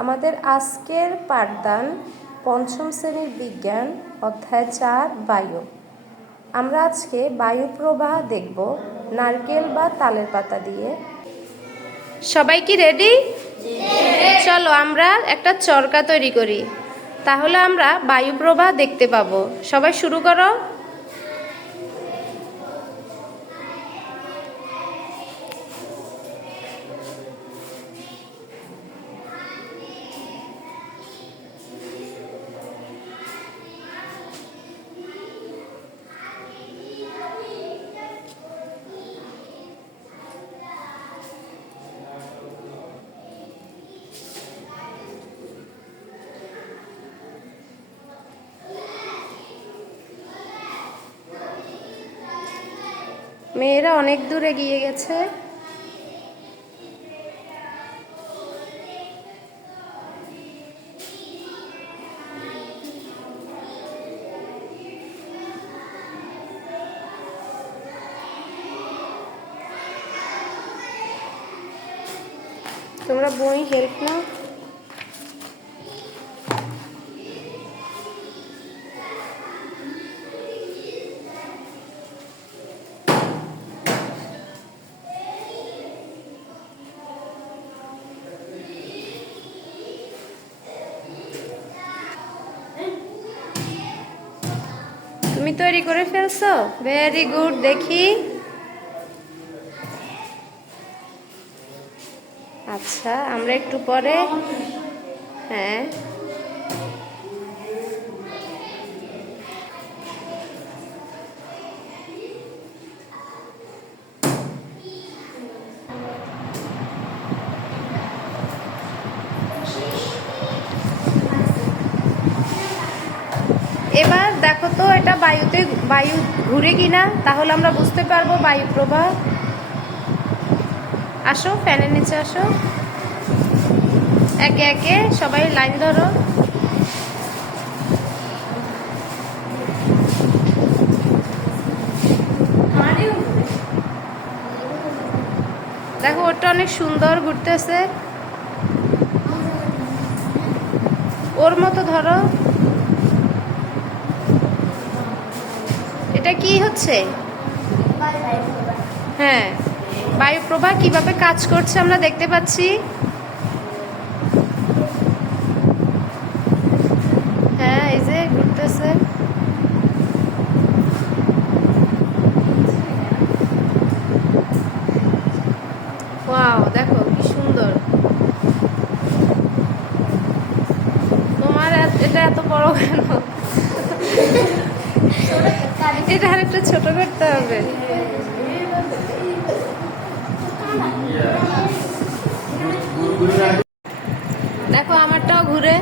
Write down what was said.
আমাদের আজকের পাঠদান পঞ্চম শ্রেণীর বিজ্ঞান অধ্যায় 4 বায়ু। আমরা আজকে বায়ু প্রবাহ দেখব নারকেল বা তালের পাতা দিয়ে। সবাই কি রেডি? চলো আমরা একটা চরকা তৈরি করি, তাহলে আমরা বায়ু প্রবাহ দেখতে পাবো। সবাই শুরু করো। মেয়েরা অনেক দূরে এগিয়ে গেছে। তোমরা বই হেল্প নাও। তুমি তৈরি করে ফেলছো? Very good. দেখি। আচ্ছা, আমরা একটু পরে। হ্যাঁ, এবার দেখো তো এটা বায়ু ঘুরে কিনা, তাহলে আমরা বুঝতে পারবো বায়ু প্রবাহ। আসো, ফ্যানের নিচে আসো। একে একে সবাই লাইন ধরো। দেখো, ওটা অনেক সুন্দর ঘুরতেছে। ওর মতো ধরো। এটা কি হচ্ছে? হ্যাঁ, বায়ু প্রবাহ কিভাবে কাজ করছে আমরা দেখতে পাচ্ছি। হ্যাঁ, এই যে ঘুরতেছে। ওয়াও, দেখো কি সুন্দর। তোমার এটা এত বড় কেন? এটা আর একটু ছোট করতে হবে। দেখো, আমারটাও ঘুরে।